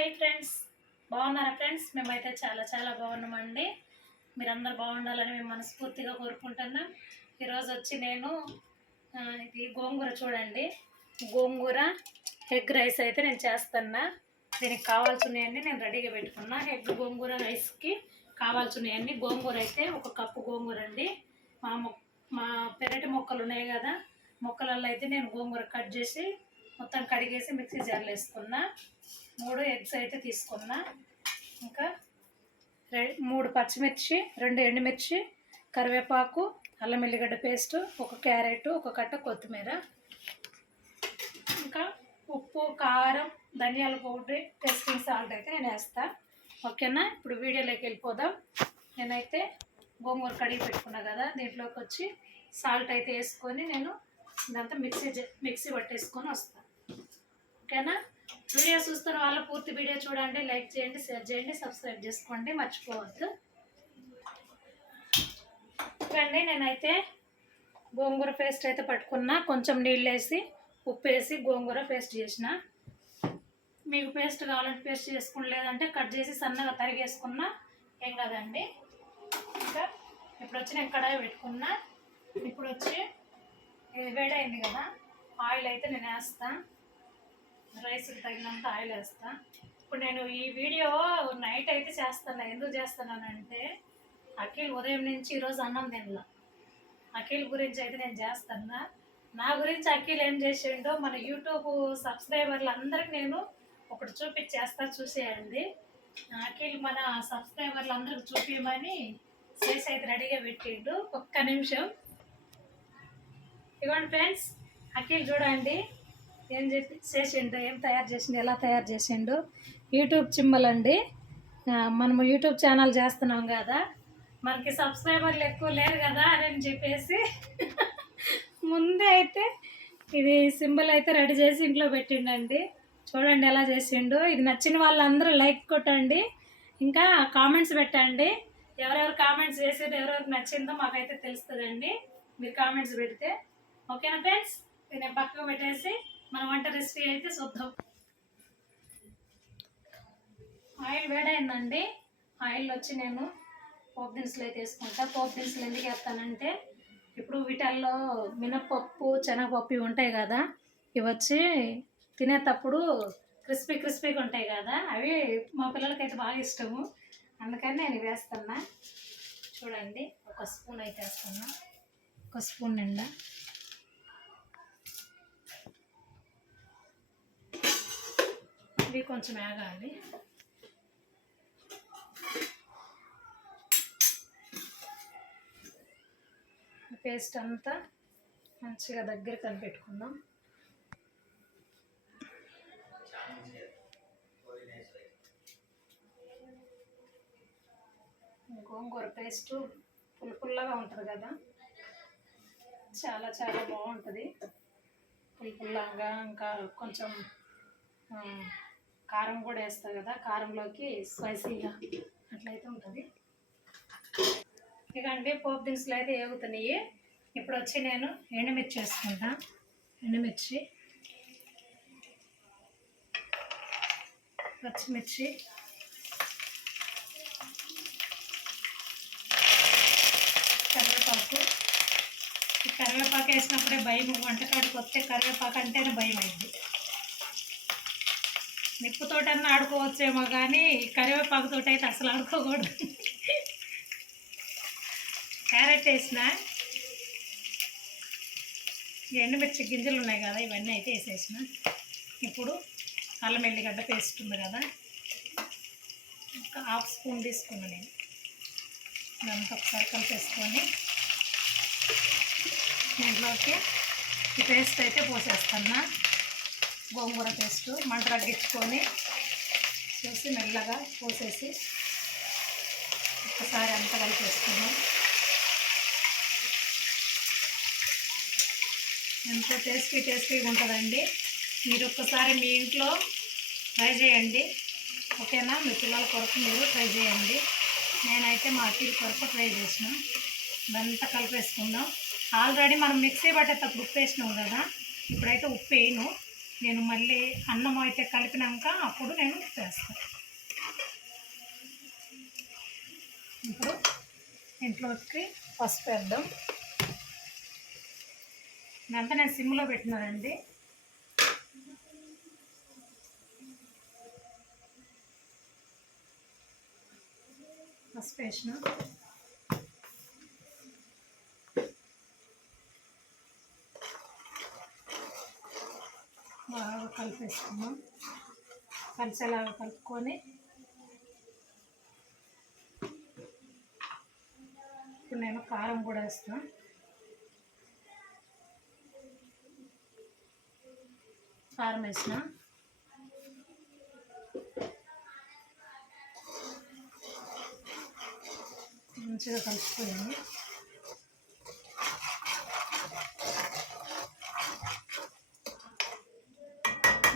Hi friends, బాగున్నారా friends? మేమైతే చాలా చాలా బాగున్నామండి. మీరందరూ బాగుండాలని మేము మనస్ఫూర్తిగా కోరుకుంటున్నాం. ఈరోజు వచ్చి నేను ఇది గోంగూర చూడండి, గోంగూర ఎగ్ రైస్ అయితే నేను చేస్తున్నా. దీనికి కావాల్సినవన్నీ నేను రెడీగా పెట్టుకున్నా. ఎగ్ గోంగూర రైస్కి కావాల్సినవన్నీ గోంగూర అయితే 1 కప్పు గోంగూర అండి. మా పెరటి మొక్కలు ఉన్నాయి కదా, మొక్కలలో అయితే నేను గోంగూర కట్ చేసి మొత్తం కడిగేసి మిక్సీ జార్లో వేసుకున్నా. 3 ఎగ్స్ అయితే తీసుకున్నా. ఇంకా 3 పచ్చిమిర్చి, 2 ఎండుమిర్చి, కరివేపాకు, అల్లం ఎల్లిగడ్డ పేస్టు, 1 క్యారెట్, 1 కట్ట కొత్తిమీర, ఇంకా ఉప్పు, కారం, ధనియాల పౌడర్, టేస్టింగ్ సాల్ట్ అయితే నేను వేస్తా. ఓకేనా? ఇప్పుడు వీడియోలోకి వెళ్ళిపోదాం. నేనైతే గోంగూర కడిగి పెట్టుకున్నా కదా, దీంట్లోకి వచ్చి సాల్ట్ అయితే వేసుకొని నేను ఇదంతా మిక్సీ పట్టేసుకొని వస్తాను. ఓకేనా? వీడియో చూస్తున్న వాళ్ళు పూర్తి వీడియో చూడండి, లైక్ చేయండి, షేర్ చేయండి, సబ్స్క్రైబ్ చేసుకోండి, మర్చిపోవద్దు. చూడండి, నేనైతే గోంగూర పేస్ట్ అయితే పట్టుకున్నా. కొంచెం నీళ్ళు వేసి ఉప్పు వేసి గోంగూర పేస్ట్ చేసిన. మీకు పేస్ట్ కావాలంటే పేస్ట్ చేసుకుని, లేదంటే కట్ చేసి సన్నగా తరిగేసుకున్నా ఏం కాదండి. ఇంకా ఇప్పుడు వచ్చి నేను కడాయి పెట్టుకున్నా. ఇప్పుడు వచ్చి ఇది వేడైంది కదా, ఆయిల్ అయితే నేను వేస్తాను. రైస్కి తగినంత ఆయిల్ వేస్తా. ఇప్పుడు నేను ఈ వీడియో నైట్ అయితే చేస్తాను. ఎందుకు చేస్తున్నానంటే అఖిల్ ఉదయం నుంచి ఈరోజు అన్నం తినలా. అఖిల్ గురించి అయితే నేను చేస్తున్నా. నా గురించి అఖిల్ ఏం చేసిండో మన యూట్యూబ్ సబ్స్క్రైబర్లు అందరికి నేను ఒకటి చూపించేస్తా, చూసేయండి. అఖిల్ మన సబ్స్క్రైబర్లు అందరికి చూపించమని చేసి అయితే రెడీగా పెట్టిండు. ఒక్క నిమిషం ఇవ్వండి ఫ్రెండ్స్. అఖిల్ చూడండి ఏం చేసిండు, ఏం తయారు చేసిండు, ఎలా తయారు చేసిండు. యూట్యూబ్ చిమ్మలండి. మనము యూట్యూబ్ ఛానల్ చేస్తున్నాం కదా, మనకి సబ్స్క్రైబర్లు ఎక్కువ లేరు కదా అని చెప్పేసి ముందే అయితే ఇది సింబల్ అయితే రెడీ చేసి ఇంట్లో పెట్టిండండి. చూడండి ఎలా చేసిండు. ఇది నచ్చిన వాళ్ళందరూ లైక్ కొట్టండి, ఇంకా కామెంట్స్ పెట్టండి. ఎవరెవరు కామెంట్స్ చేసేది, ఎవరెవరికి నచ్చిందో మాకైతే తెలుస్తుందండి మీరు కామెంట్స్ పెడితే. ఓకేనా ఫ్రెండ్స్? నేను పక్కకు పెట్టేసి మన వంట రెసిపీ అయితే చూద్దాం. ఆయిల్ వేడైందండి. ఆయిల్ వచ్చి నేను పోపు దినుసులు అయితే వేసుకుంటా. పోపు దినుసులు ఎందుకు వేస్తానంటే ఇప్పుడు వీటిల్లో మినప్పప్పు, శనగపప్పు ఇవి ఉంటాయి కదా, ఇవి వచ్చి తినేటప్పుడు క్రిస్పీగా ఉంటాయి కదా, అవి మా పిల్లలకైతే బాగా ఇష్టము. అందుకని నేను వేస్తున్నా. చూడండి, 1 స్పూన్ అయితే వేస్తున్నా. 1 స్పూన్ నిండా. ఇవి కొంచెం వేగాలి. పేస్ట్ అంతా మంచిగా దగ్గర కలిపెట్టుకుందాం. గోంగూర పేస్టు పుల్లగా ఉంటుంది కదా, చాలా చాలా బాగుంటుంది. పుల్లగా ఇంకా కొంచెం కారం కూడా వేస్తుంది కదా, కారంలోకి స్పైసీగా అట్లయితే ఉంటుంది. ఇకండి పోపు దినుసులు అయితే వేగుతున్నాయి. ఇప్పుడు వచ్చి నేను ఎండుమిర్చి వేసుకుంటా. ఎండుమిర్చి, పచ్చిమిర్చి, కరివేపాకు. ఈ కరివేపాకు వేసినప్పుడే భయం, వంటకాడికి వస్తే కరివేపాకు అంటేనే భయం అయింది. నిప్పుతోటన్నా ఆడుకోవచ్చేమో కానీ కరివేపాకుతో అయితే అసలు ఆడుకోకూడదు. క్యారెట్ వేసిన, ఎండుమిర్చి గింజలు ఉన్నాయి కదా, ఇవన్నీ అయితే వేసేసిన. ఇప్పుడు అల్లం ఎల్లిగడ్డ పేస్ట్ ఉంది కదా, ఒక 1/2 స్పూన్ తీసుకున్నాను నేను. దాంతో ఒకసారి కలిపేసుకొని దీంట్లోకి ఈ పేస్ట్ అయితే పోసేస్తున్నా. గోంగూర పేస్టు మంట తగ్గించుకొని చూసి మెల్లగా పోసేసి ఒకసారి అంతా కలిపేసుకున్నాం. ఎంతో టేస్టీగా ఉంటుందండి. మీరు ఒక్కసారి మీ ఇంట్లో ట్రై చేయండి. ఓకేనా? మీ పిల్లల కొరకు మీరు ట్రై చేయండి. నేనైతే మా అఖిల్ కొరకు ట్రై చేసిన. ఇదంతా కలిపేసుకుందాం. ఆల్రెడీ మనం మిక్సీ పట్టేటప్పుడు ఉప్పు వేసినాం కదా, ఇప్పుడైతే ఉప్పు వేయను. నేను మళ్ళీ అన్నం అయితే కలిపినాక అప్పుడు నేను వేస్తాను. ఇప్పుడు ఇంట్లోకి పసుపు వేద్దాం. ఇదంతా నేను సిమ్లో పెట్టినానండి. పసుపు వేసిన బాగా కలిపేసుకున్నాం. కలిసేలాగా కలుపుకొని ఇప్పుడు నేను కారం కూడా వేస్తాను. కారం వేసిన మంచిగా కలుపుకోండి.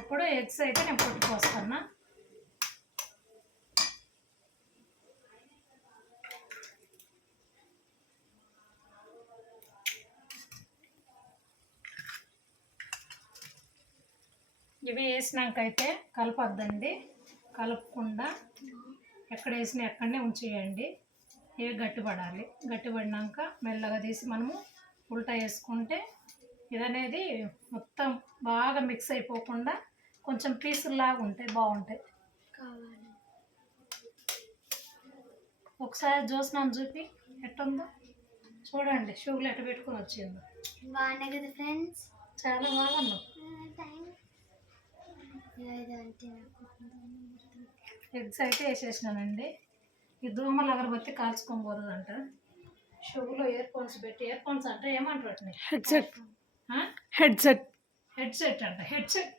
ఇప్పుడు ఎగ్స్ అయితే నేను కొట్టుకొస్తాను. ఇవి వేసినాకైతే కలపొద్దండి. కలపకుండా ఎక్కడ వేసినా ఎక్కడనే ఉంచేయండి. ఇవి గట్టిపడాలి. గట్టిపడినాక మెల్లగా తీసి మనము ఉల్టా వేసుకుంటే ఇదనేది మొత్తం బాగా మిక్స్ అయిపోకుండా కొంచెం పీసుల్లాగా ఉంటాయి, బాగుంటాయి. ఒకసారి జ్యోత్స్నాన్ని చూపి ఎట్టుందో చూడండి. షూలు ఎట్ట పెట్టుకొని వచ్చిందో. బాగున్నాయి కదా ఫ్రెండ్స్, చాలా బాగున్నావు. ఎగ్స్ అయితే వేసేసినానండి. ఈ దోమలు అగరబత్తి కాల్చుకొని పోతుందంట. షూలో ఇయర్ ఫోన్స్ పెట్టి, ఇయర్ ఫోన్స్ అంటే ఏమంటారు వాటిని? హెడ్సెట్. హెడ్సెట్ హెడ్సెట్ అంట. హెడ్సెట్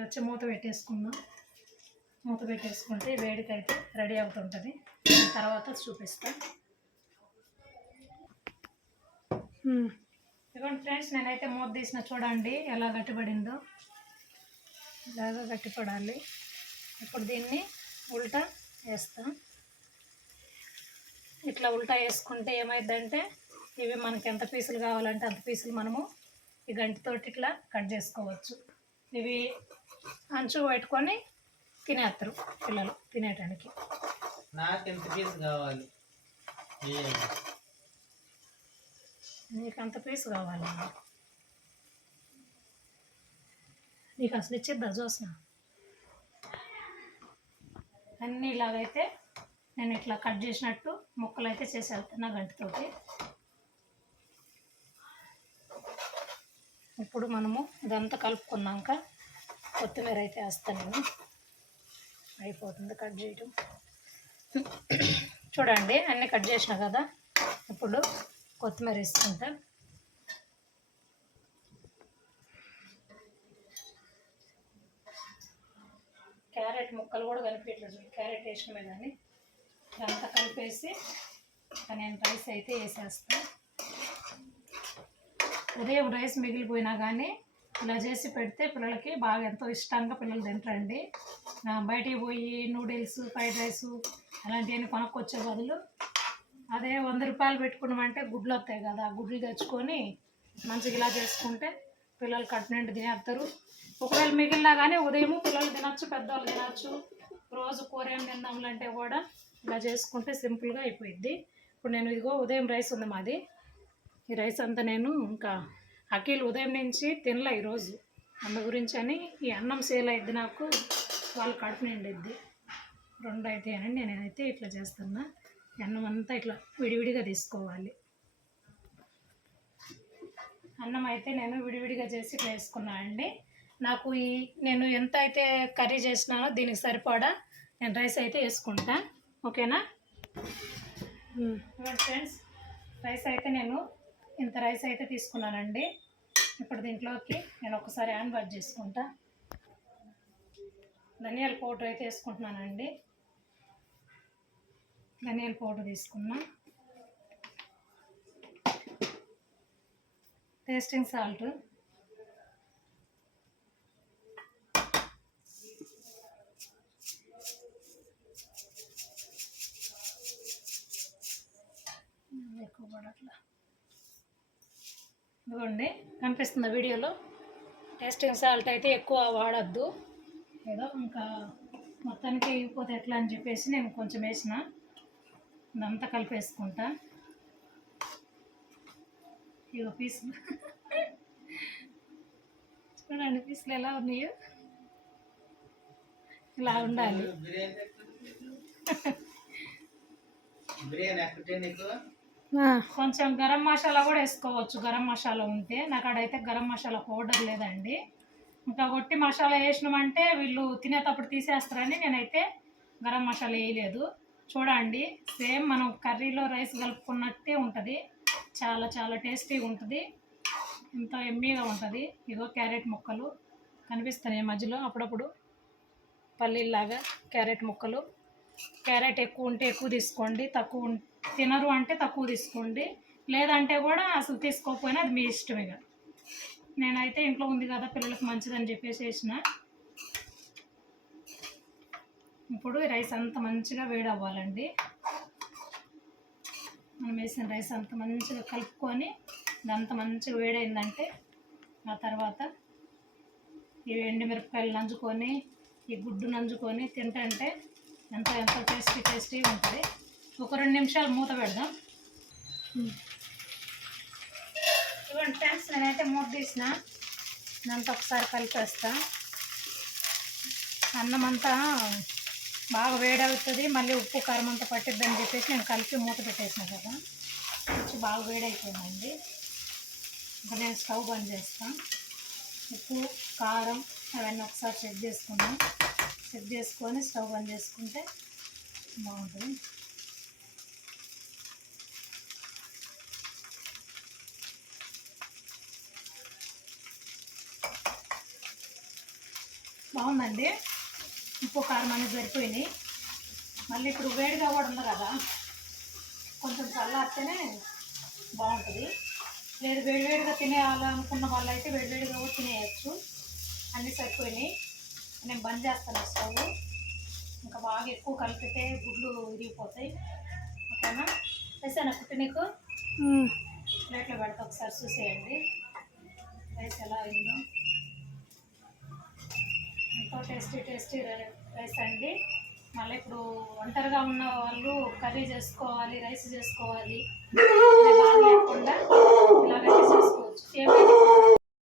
వచ్చి మూత పెట్టేసుకుందాం. మూత పెట్టేసుకుంటే వేడికైతే రెడీ అవుతుంటుంది. తర్వాత చూపిస్తా. ఇదిగోండి ఫ్రెండ్స్, నేనైతే మూత తీసిన చూడండి ఎలా గట్టిపడిందో. ఇలాగా గట్టిపడాలి. ఇప్పుడు దీన్ని ఉల్టా వేస్తాం. ఇట్లా ఉల్టా వేసుకుంటే ఏమైందంటే ఇవి మనకి ఎంత పీసులు కావాలంటే అంత పీసులు మనము ఈ గంటితోటి ఇట్లా కట్ చేసుకోవచ్చు. ఇవి అంచు పెట్టుకొని తినేస్తారు పిల్లలు తినేటానికి. నాకు ఎంత పీసు కావాలి? నీకు అంత పీసు కావాలి. నీకు అసలు ఇచ్చేద్దా చూసిన అన్నీ ఇలాగైతే నేను ఇట్లా కట్ చేసినట్టు ముక్కలు అయితే చేసి వెళ్తున్నా గంటితోటి. ఇప్పుడు మనము ఇదంతా కలుపుకున్నాక కొత్తిమీర అయితే వేస్తాను నేను. అయిపోతుంది కట్ చేయడం. చూడండి అన్నీ కట్ చేసిన కదా. ఇప్పుడు కొత్తిమీర వేసుకుంటా. క్యారెట్ ముక్కలు కూడా కలిపేట్లేదు. క్యారెట్ వేసినమే కానీ ఇదంతా కలిపేసి నేను రైస్ అయితే వేసేస్తాను. ఉదయం రైస్ మిగిలిపోయినా కానీ ఇలా చేసి పెడితే పిల్లలకి బాగా ఎంతో ఇష్టంగా పిల్లలు తింటారండి. బయటికి పోయి నూడిల్స్, ఫ్రైడ్ రైస్ అలాంటివన్నీ కొనుక్కొచ్చే బదులు అదే 100 రూపాయలు పెట్టుకున్నామంటే గుడ్లు వస్తాయి కదా, గుడ్లు తెచ్చుకొని మంచిగా ఇలా చేసుకుంటే పిల్లలు కడుపు నిండి తినేస్తారు. ఒకవేళ మిగిలినా కానీ ఉదయం పిల్లలు తినచ్చు, పెద్దవాళ్ళు తినచ్చు. రోజు కూర ఏం తిందాంలంటే కూడా ఇలా చేసుకుంటే సింపుల్గా అయిపోయిద్ది. ఇప్పుడు నేను ఇదిగో ఉదయం రైస్ ఉంది మాది. ఈ రైస్ అంతా నేను ఇంకా అఖిల్ ఉదయం నుంచి తినలే ఈరోజు. అందు గురించి అని ఈ అన్నం సేల్ అయిద్ది, నాకు వాళ్ళు కడుపు నిండిద్ది. 2 అయితే అని నేనైతే ఇట్లా చేస్తున్నా. అన్నం అంతా ఇట్లా విడివిడిగా తీసుకోవాలి. అన్నం అయితే నేను విడివిడిగా చేసి ఇట్లా వేసుకున్నా అండి. నాకు నేను ఎంత అయితే కర్రీ చేసినానో దీనికి సరిపడా నేను రైస్ అయితే వేసుకుంటా. ఓకేనా ఫ్రెండ్స్? రైస్ అయితే నేను ఇంత రైస్ అయితే తీసుకున్నానండి. ఇప్పుడు దీంట్లోకి నేను ఒకసారి హ్యాండ్ వాష్ చేసుకుంటా. ధనియాల పౌడర్ అయితే వేసుకుంటున్నానండి. ధనియాల పౌడర్ తీసుకున్నా. టేస్టింగ్ సాల్ట్, ఎక్కువ పడట్లా, ఇదిగోండి కనిపిస్తుంది వీడియోలో. టేస్టింగ్ సాల్ట్ అయితే ఎక్కువ వాడద్దు, ఏదో ఇంకా మొత్తానికి వేయకపోతే ఎట్లా అని చెప్పేసి నేను కొంచెం వేసిన. ఇదంతా కలిపేసుకుంటా. ఇగో పీసులు చూడండి, పీసులు ఎలా ఉన్నాయో. ఇలా ఉండాలి. బిర్యానీ ఎక్కటే నీకు కొంచెం గరం మసాలా కూడా వేసుకోవచ్చు, గరం మసాలా ఉంటే. నాకు అక్కడైతే గరం మసాలా పౌడర్ లేదండి. ఇంకా ఒట్టి మసాలా వేసినామంటే వీళ్ళు తినేటప్పుడు తీసేస్తారని నేనైతే గరం మసాలా వేయలేదు. చూడండి, సేమ్ మనం కర్రీలో రైస్ కలుపుకున్నట్టే ఉంటుంది. చాలా చాలా టేస్టీగా ఉంటుంది, ఎంతో ఎమ్మీగా ఉంటుంది. ఇగో క్యారెట్ ముక్కలు కనిపిస్తున్నాయి మధ్యలో అప్పుడప్పుడు పల్లీలాగా. క్యారెట్ ముక్కలు, క్యారెట్ ఎక్కువ ఉంటే ఎక్కువ తీసుకోండి, తక్కువ తినరు అంటే తక్కువ తీసుకోండి, లేదంటే కూడా అసలు తీసుకోకపోయినా అది మీ ఇష్టం. ఇక నేనైతే ఇంట్లో ఉంది కదా పిల్లలకు మంచిదని చెప్పేసి వేసిన. ఇప్పుడు రైస్ అంతా మంచిగా వేడి అవ్వాలండి. మనం వేసిన రైస్ అంతా మంచిగా కలుపుకొని ఇదంతా మంచిగా వేడైందంటే ఆ తర్వాత ఈ ఎండుమిరపకాయలు నంచుకొని ఈ గుడ్డు నంచుకొని తింటే ఎంతో ఎంతో టేస్టీగా ఉంటుంది. ఒక 2 నిమిషాలు మూత పెడదాం. ఇవ్వండి ఫ్రెండ్స్, నేనైతే మూత తీసిన. ఇదంతా ఒకసారి కలిపేస్తా. అన్నం అంతా బాగా వేడవుతుంది, మళ్ళీ ఉప్పు కారం అంతా పట్టిద్దని చెప్పేసి నేను కలిపి మూత పెట్టేసిన కదా. కొంచెం బాగా వేడైపోయిందండి. ఇంకా నేను స్టవ్ బంద్ చేస్తాను. ఉప్పు కారం అవన్నీ ఒకసారి చెక్ చేసుకున్నాం. చెక్ చేసుకొని స్టవ్ బంద్ చేసుకుంటే బాగుంటుంది. బాగుందండి, ఉప్పు కారం అనేది సరిపోయినాయి. మళ్ళీ ఇప్పుడు వేడిగా కూడా ఉంది కదా, కొంచెం చల్లారితేనే బాగుంటుంది. లేదు వేడివేడిగా తినేయాలనుకున్న వాళ్ళు అయితే వేడివేడిగా కూడా తినేయచ్చు. అన్నీ సరిపోయినాయి. నేను బంద్ చేస్తాను స్టవ్. ఇంకా బాగా ఎక్కువ కలిపితే గుడ్లు విరిగిపోతాయి. ఓకేనా? వేసాను కుట్టి నీకు ప్లేట్లో పెడతా, ఒకసారి చూసేయండి రైస్ ఎలా అయిందో. ఎంతో టేస్టీ రైస్ అండి. మళ్ళీ ఇప్పుడు ఒంటరిగా ఉన్న వాళ్ళు కర్రీ చేసుకోవాలి, రైస్ చేసుకోవాలి అనే బాధ లేకుండా ఇలాగైతే చేసుకోవచ్చు.